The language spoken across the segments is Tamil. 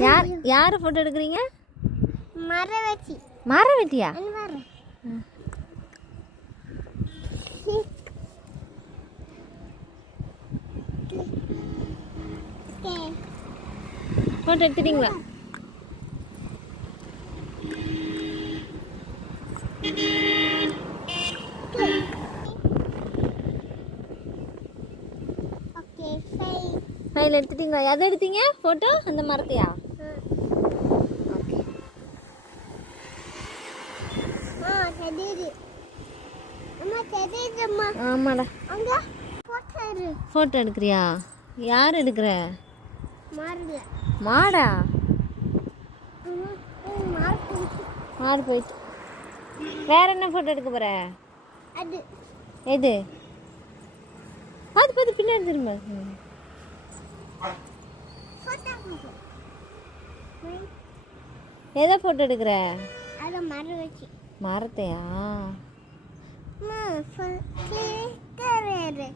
யார் ஃபோட்டோ எடுக்கிறீங்க? மரவெட்டி. மரவெட்டியா? ஃபோட்டோ எடுத்துட்டீங்களா? ஃபைல் எடுத்துட்டீங்களா? எதை எடுத்தீங்க ஃபோட்டோ? அந்த மரத்தையா? ஓகே. ஆமாடா. ஃபோட்டோ எடுக்கிறியா? யார் எடுக்கிற? மாடா? மாடு போயிட்டு. வேற என்ன ஃபோட்டோ எடுக்க போற? எது? பார்த்து பின்னாடி திரும்ப. எதை ஃபோட்டோ எடுக்கிற? மரத்தையா?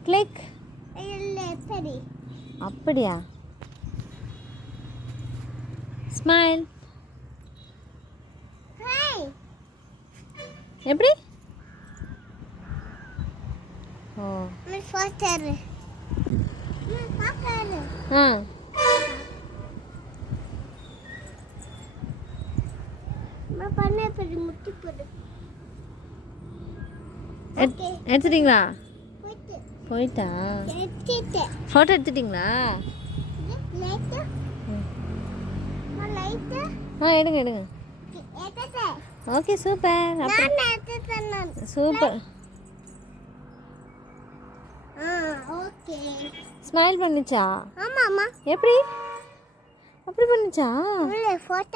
கிளிக். அப்படியா? ஸ்மைல். எப்படி? ஓ எடுத்துட்டீங்களா? போயிட்டா? ஃபோட்டோ எடுத்துட்டீங்களா? எடுங்க எடுங்க. Okay super. சூப்பர். ஸ்மைல் பண்ணுச்சா? ஆமாமா. எப்படி அப்படி பண்ணுச்சா? ஃபோட்டோ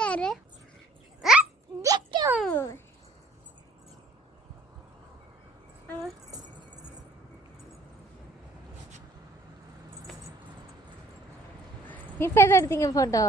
இப்போ எதை எடுத்தீங்க ஃபோட்டோ?